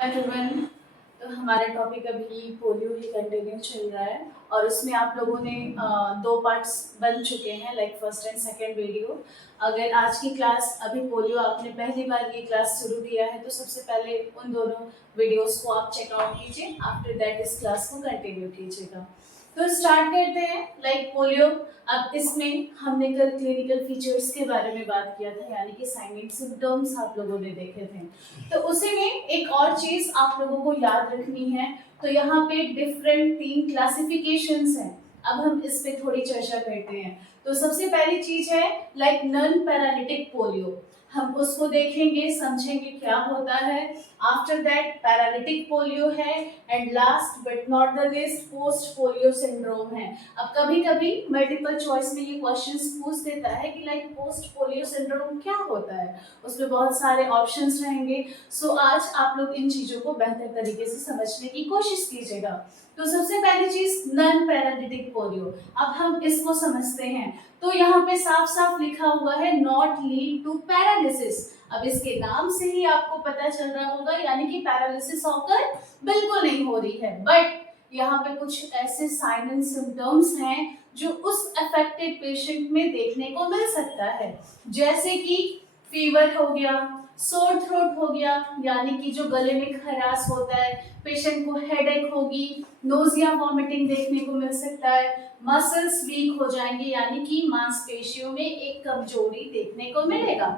Everyone. तो हमारा topic अभी पोलियो ही कंटिन्यू चल रहा है और उसमें आप लोगों ने दो पार्ट्स बन चुके हैं, like first and second video. अगर आज की क्लास अभी पोलियो आपने पहली बार ये क्लास शुरू किया है तो सबसे पहले उन दोनों वीडियोस को आप चेकआउट कीजिए, आफ्टर दैट इस क्लास को कंटिन्यू कीजिएगा। तो स्टार्ट करते हैं, लाइक पोलियो। अब इसमें हमने कल क्लिनिकल फीचर्स के बारे में बात किया था, यानी कि साइन एंड सिम्टम्स आप लोगों ने देखे थे। तो उसी में एक और चीज आप लोगों को याद रखनी है। तो यहाँ पे डिफरेंट 3 क्लासिफिकेशंस हैं। अब हम इस पे थोड़ी चर्चा करते हैं। तो सबसे पहली चीज है लाइक नॉन पैरालिटिक पोलियो। हम उसको देखेंगे, समझेंगे क्या होता है। आफ्टर दैट पैरालिटिक पोलियो है and last but not the least post polio syndrome है। अब कभी कभी मल्टीपल चॉइस में ये क्वेश्चंस पूछ देता है कि लाइक पोस्ट पोलियो सिंड्रोम क्या होता है, उसमें बहुत सारे ऑप्शंस रहेंगे। सो आज आप लोग इन चीजों को बेहतर तरीके से समझने की कोशिश कीजिएगा। तो सबसे पहली चीज नॉन पैरालिटिक पोलियो। अब हम इसको समझते हैं। तो यहाँ पे साफ साफ लिखा हुआ है नॉट लीड टू पैरालिसिस। अब इसके नाम से ही आपको पता चल रहा होगा, यानी कि पैरालिसिस होकर बिल्कुल नहीं हो रही है। बट यहाँ पे कुछ ऐसे साइन एंड सिम्टम्स हैं जो उस अफेक्टेड पेशेंट में देखने को मिल सकता है, जैसे कि फीवर हो गया, सोर थ्रोट हो गया, यानी कि जो गले में खराश होता है, पेशेंट को हेडेक होगी, नोजिया वॉमिटिंग देखने को मिल सकता है, मसल्स वीक हो जाएंगे, यानी कि मांसपेशियों में एक कमजोरी देखने को मिलेगा।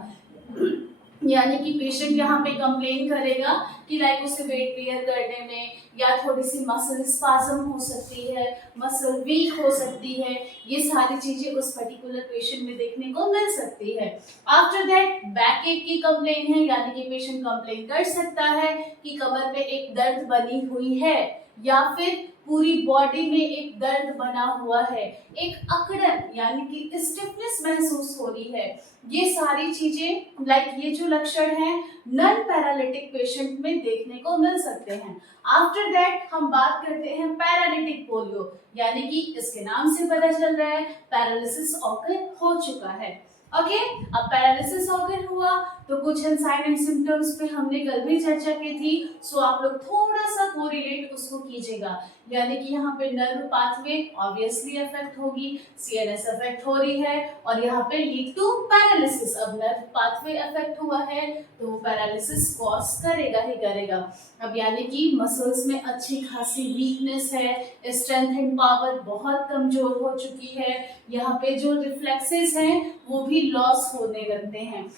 यानी कि पेशेंट यहाँ पे कंप्लेन करेगा कि लाइक उसे वेट बेयर करने में या थोड़ी सी मसल स्पाज्म हो सकती है, मसल वीक हो सकती है। ये सारी चीजें उस पर्टिकुलर पेशेंट में देखने को मिल सकती है। आफ्टर दैट बैक एक की कंप्लेन है, यानी कि पेशेंट कंप्लेन कर सकता है कि कमर में एक दर्द बनी हुई है या फिर पूरी बॉडी में एक दर्द बना हुआ है, एक अकड़न यानी कि स्टिफनेस महसूस हो रही है। ये सारी चीजें लाइक ये जो लक्षण हैं नॉन पैरालिटिक पेशेंट में देखने को मिल सकते हैं। आफ्टर दैट हम बात करते हैं पैरालिटिक पोलियो, यानी कि इसके नाम से पता चल रहा है पैरालिसिस ऑकर हो चुका है। ओके, अब पैरालिसिस ऑकर हुआ तो कुछ साइन एंड सिम्टम्स पे हमने कल भी चर्चा की थी। सो आप लोग थोड़ा सा कोरिलेट उसको कीजिएगा, यानी कि यहाँ पे नर्व पाथवे ऑब्वियसली अफेक्ट होगी, सीएनएस अफेक्ट हो रही है और यहाँ पे लीड टू पैरालिसिस। अब नर्व पाथवे अफेक्ट हुआ है तो पैरालिसिस कॉज करेगा ही करेगा। अब यानी कि मसल्स में अच्छी खासी वीकनेस है, स्ट्रेंथ एंड पावर बहुत कमजोर हो चुकी है, यहाँ पे जो रिफ्लेक्सेस हैं वो भी लॉस होने लगते हैं,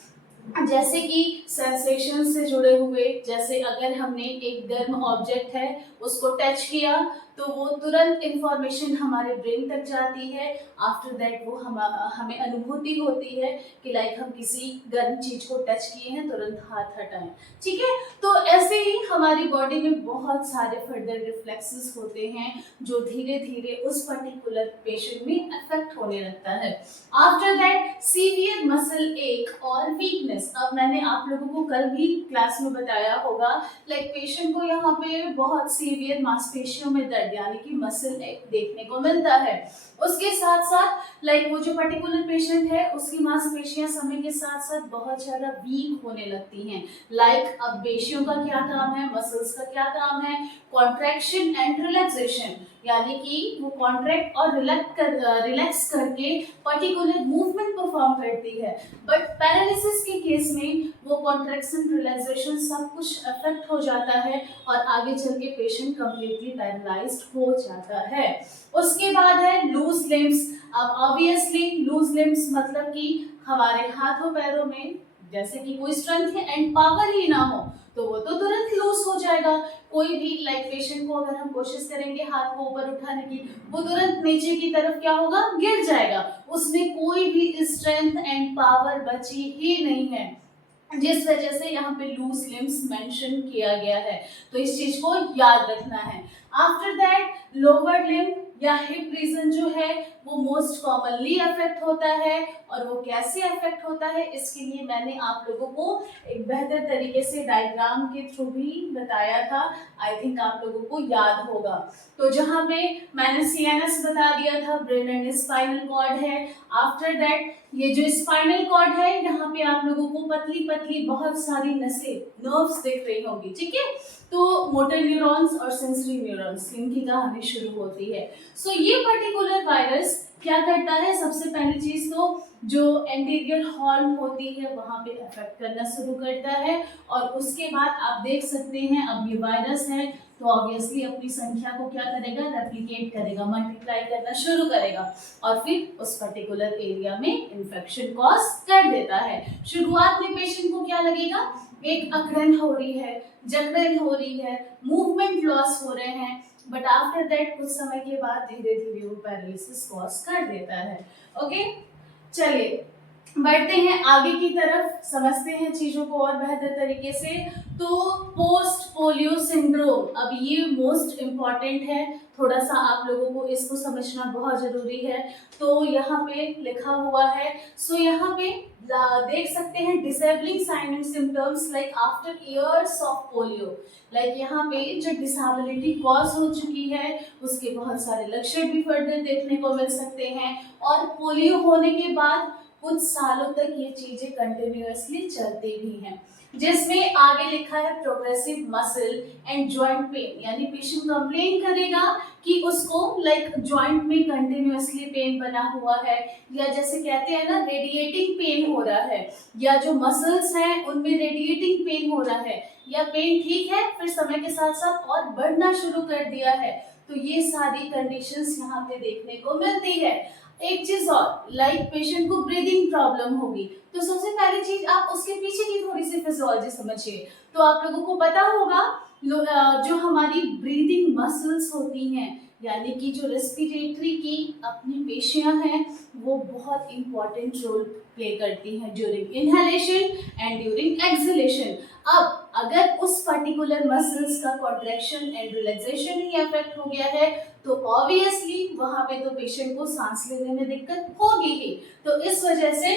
जैसे कि सेंसेशन से जुड़े हुए। जैसे अगर हमने एक गर्म ऑब्जेक्ट है उसको टच किया तो वो तुरंत इंफॉर्मेशन हमारे ब्रेन तक जाती है। आफ्टर दैट वो हमें अनुभूति होती है कि लाइक हम किसी गर्म चीज को टच किए हैं, तुरंत हाथ हटाएं। ठीक है, तो ऐसे ही हमारी बॉडी में बहुत सारे फर्दर रिफ्लेक्सेस होते हैं जो धीरे धीरे उस पर्टिकुलर पेशेंट में अफेक्ट होने लगता है। आफ्टर दैट सीवियर मसल एक और वीकनेस। अब मैंने आप लोगों को कल भी क्लास में बताया होगा, लाइक पेशेंट को यहाँ पे बहुत सीवियर मांसपेशियों में दर्द यानी कि मसल एक देखने को मिलता है। उसके साथ साथ लाइक वो जो पर्टिकुलर पेशेंट है उसकी मांसपेशियां समय के साथ साथ बहुत ज्यादा वीक होने लगती हैं। लाइक अब पेशियों का क्या काम है, मसल्स का क्या काम है, कॉन्ट्रैक्शन एंड रिलैक्सेशन, यानी कि वो कॉन्ट्रैक्ट और रिलैक्स करके पर्टिकुलर मूवमेंट परफॉर्म करती है। बट पैरालिसिस के केस में वो कॉन्ट्रैक्शन रिलैक्सेशन सब कुछ अफेक्ट हो जाता है और आगे चल के पेशेंट कंप्लीटली पैरालाइज्ड हो जाता है। उसके बाद है लूज लिम्स। अब ऑब्वियसली लूज लिम्स मतलब कि हमारे हाथों पैरों में जैसे कि कोई स्ट्रेंथ एंड पावर ही ना हो तो वो तो तुरंत लूज हो जाएगा। कोई भी लाइक पेशेंट को अगर हम कोशिश करेंगे हाथ को ऊपर उठाने की, वो तुरंत नीचे की तरफ क्या होगा, गिर जाएगा। उसमें कोई भी स्ट्रेंथ एंड पावर बची ही नहीं है, जिस वजह से यहाँ पे लूज लिम्स मेंशन किया गया है। तो इस चीज को याद रखना है। आफ्टर दैट लोअर लिम्ब या हिप रीजन जो है वो मोस्ट कॉमनली अफेक्ट होता है। और वो कैसे अफेक्ट होता है इसके लिए मैंने आप लोगों को एक बेहतर तरीके से डायग्राम के थ्रू भी बताया था, आई थिंक आप लोगों को याद होगा। तो जहाँ पे मैंने सीएनएस बता दिया था, ब्रेन एंड स्पाइनल कॉर्ड है। आफ्टर दैट ये जो स्पाइनल कॉर्ड है, यहाँ पे आप लोगों को पतली पतली बहुत सारी नसें, नर्व्स दिख रही होंगी, ठीक है। तो मोटर न्यूरॉन्स और सेंसरी न्यूरॉन्स, इनकी कहानी शुरू होती है। सो ये पर्टिकुलर वायरस क्या करता है, सबसे पहली चीज तो जो एंटीरियर हॉर्न होती है वहां पे अफेक्ट करना शुरू करता है, और उसके बाद आप देख सकते हैं अब ये वायरस है तो ऑब्वियसली अपनी संख्या को क्या करेगा, रेप्लिकेट करेगा, मल्टीप्लाई करना शुरू करेगा, और फिर उस पर्टिकुलर एरिया में इन्फेक्शन कॉज कर देता है। शुरुआत में पेशेंट को क्या लगेगा, एक अकड़न हो रही है, जकड़न हो रही है, मूवमेंट लॉस हो रहे हैं, बट आफ्टर दैट कुछ समय के बाद धीरे धीरे वो पैरालिसिस कॉज कर देता है। ओके, चलिए बढ़ते हैं आगे की तरफ, समझते हैं चीजों को और बेहतर तरीके से। तो पोस्ट पोलियो सिंड्रोम, अब ये मोस्ट इम्पॉर्टेंट है, थोड़ा सा आप लोगों को इसको समझना बहुत जरूरी है। तो यहाँ पे लिखा हुआ है, सो यहाँ पे देख सकते हैं disabling sign and symptoms like after years of polio, like यहाँ पे जो डिसेबिलिटी कॉज हो चुकी है उसके बहुत सारे लक्षण भी फर्दर देखने को मिल सकते हैं, और पोलियो होने के बाद कुछ सालों तक ये चीजें कंटिन्यूअसली चलती भी हैं, जिसमें आगे लिखा है progressive muscle and joint pain, यानी पेशेंट कंप्लेन करेगा कि उसको लाइक जॉइंट में कंटिन्यूअसली पेन बना हुआ है, या जैसे कहते हैं ना रेडिएटिंग पेन हो रहा है, या जो मसल्स हैं उनमें रेडिएटिंग पेन हो रहा है, या पेन ठीक है फिर समय के साथ साथ और बढ़ना शुरू कर दिया है। तो ये सारी कंडीशंस यहाँ पे देखने को मिलती है। एक चीज और, लाइक पेशेंट को ब्रीदिंग प्रॉब्लम होगी, तो सबसे पहली चीज आप उसके पीछे की थोड़ी सी फिजियोलॉजी समझिए। तो आप लोगों को पता होगा जो हमारी ब्रीदिंग मसल्स होती हैं, यानी कि जो रेस्पिरेटरी की अपनी पेशियां हैं, वो बहुत इंपॉर्टेंट रोल प्ले करती हैं during inhalation and during exhalation. अब अगर उस पर्टिकुलर मसल्स का contraction and relaxation he affect हो गया है तो ऑब्वियसली वहां पे तो पेशेंट को सांस लेने में दिक्कत होगी ही। तो इस वजह से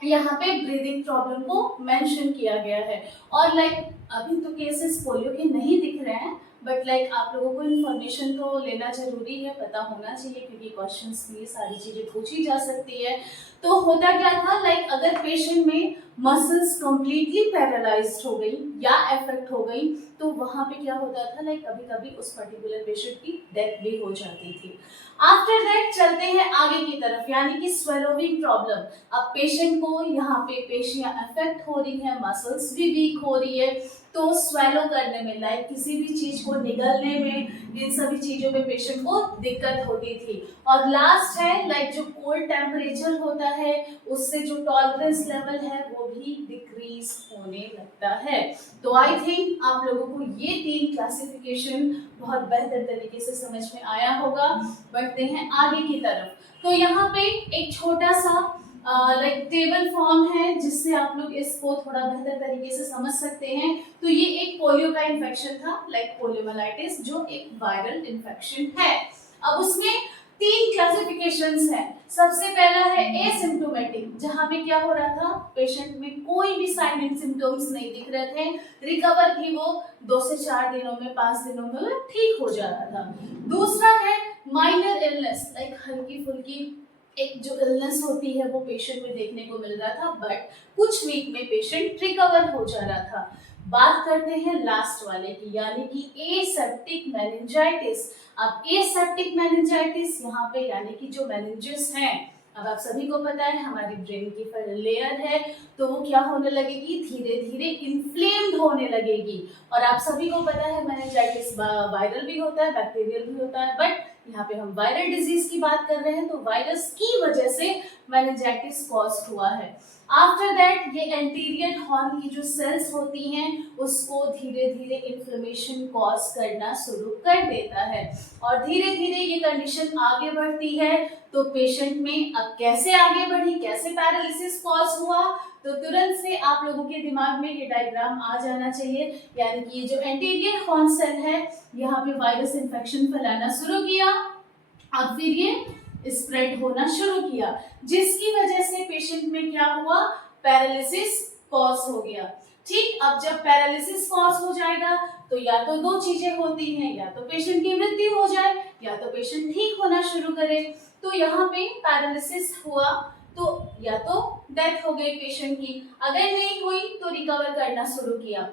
यहाँ पे ब्रीदिंग प्रॉब्लम को मेंशन किया गया है। और लाइक अभी तो केसेस पोलियो के नहीं दिख रहे हैं, बट लाइक आप लोगों को इन्फॉर्मेशन तो लेना जरूरी है, पता होना चाहिए, क्योंकि क्वेश्चंस में ये सारी चीजें पूछी जा सकती है। तो होता क्या था, लाइक अगर पेशेंट में मसल्स कंप्लीटली पैरालाइज्ड हो गई या अफेक्ट हो गई तो वहां पे क्या होता था, लाइक कभी कभी उस पर्टिकुलर पेशेंट की डेथ भी हो जाती थी। आफ्टर दैट चलते हैं आगे की तरफ, यानी कि स्वेलोविंग प्रॉब्लम। अब पेशेंट को यहाँ पे पेशियां अफेक्ट हो रही है, मसल्स भी वीक हो रही है, तो स्वेलो करने में, लाइक किसी भी चीज को निगलने में, इन सभी चीजों में पेशेंट को दिक्कत होती थी। और लास्ट है लाइक जो कोल्ड टेम्परेचर होता है उससे जो टॉलरेंस लेवल है वो भी डिक्रीज होने लगता है। तो आई थिंक आप लोगों को ये 3 क्लासिफिकेशन बहुत बेहतर तरीके से समझ में आया होगा। बढ़ते हैं आगे की तरफ। तो यहाँ पे एक छोटा सा लाइक टेबल फॉर्म है जिससे आप लोग इसको थोड़ा बेहतर तरीके से समझ सकते हैं। तो ये एक पोलियो का इन्फेक्शन था, लाइक पोलियोमाइलाइटिस, जो एक वायरल इन्फेक्शन है। अब उसमें 3 क्लासिफिकेशंस हैं। सबसे पहला है एसिम्प्टोमेटिक, जहां पे क्या हो रहा था, पेशेंट में कोई भी साइन एंड सिम्टम्स नहीं दिख रहे थे, रिकवर भी वो 2 से 4 दिनों में, 5 दिनों में ठीक हो जा रहा था। दूसरा है माइनर इलनेस, लाइक हल्की फुल्की एक जो इलनेस होती है वो पेशेंट में देखने को मिल रहा था, बट कुछ वीक में पेशेंट रिकवर हो जा रहा था। बात करते हैं लास्ट वाले की, यानी कि एसेप्टिक मेनिंजाइटिस। अब एसेप्टिक मेनिंजाइटिस यहाँ पे यानी कि जो मेनिंजेस हैं, अब आप सभी को पता है हमारी ब्रेन की लेयर है, तो वो क्या होने लगेगी, धीरे धीरे इन्फ्लेम्ड होने लगेगी। और आप सभी को पता है मेनिंजाइटिस वायरल भी होता है, बैक्टीरियल भी होता है, बट यहाँ पे हम वायरल डिजीज की बात कर रहे हैं, तो वायरस की वजह से मेनिंजाइटिस कॉज हुआ है। आफ्टर दैट ये एंटीरियर हॉर्न की जो सेल्स होती हैं उसको धीरे धीरे इन्फ्लेमेशन कॉज करना शुरू कर देता है, और धीरे धीरे ये कंडीशन आगे बढ़ती है। तो पेशेंट में अब कैसे आगे बढ़ी, कैसे पैरालिसिस कॉज हुआ, तो तुरंत से आप लोगों के दिमाग में ये डायग्राम आ जाना चाहिए, यानी कि ये जो एंटीरियर हॉर्न सेल है यहाँ पे वायरस इन्फेक्शन फैलाना शुरू किया, और फिर ये स्प्रेड होना शुरू किया, जिसकी वजह से पेशेंट में क्या हुआ, पैरालिसिस कॉज हो गया। ठीक, अब जब पैरालिसिस कॉज हो जाएगा तो या तो 2 चीजें होती हैं, या तो पेशेंट की मृत्यु हो जाए या तो पेशेंट ठीक होना शुरू करे। तो यहाँ पे पैरालिसिस हुआ तो या तो डेथ हो गई पेशेंट की, अगर नहीं हुई तो रिकवर करना शुरू किया।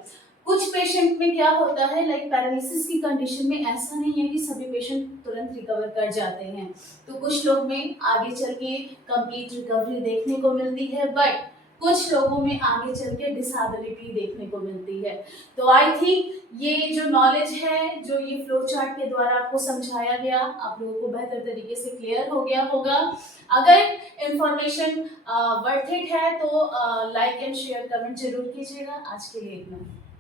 कुछ पेशेंट में क्या होता है, लाइक पैरालिसिस की कंडीशन में ऐसा नहीं है कि सभी पेशेंट तुरंत रिकवर कर जाते हैं, तो कुछ लोग में आगे चल के कंप्लीट रिकवरी देखने को मिलती है, बट कुछ लोगों में आगे चल के डिसेबिलिटी देखने को मिलती है। तो आई थिंक ये जो नॉलेज है, जो ये फ्लो चार्ट के द्वारा आपको समझाया गया, आप लोगों को बेहतर तरीके से क्लियर हो गया होगा। अगर इंफॉर्मेशन वर्थ इट है तो लाइक एंड शेयर कमेंट जरूर कीजिएगा। आज के लिए इतना।